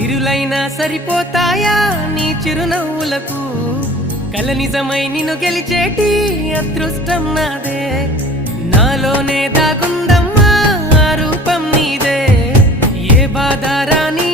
సిరులైనా సరిపోతాయా నీ చిరునవ్వులకు కల నిజమై నిన్ను గెలిచేటి అదృష్టం నాదే నాలోనే దాగుందమ్మా ఆ రూపం నీదే ఏ బాధ రాని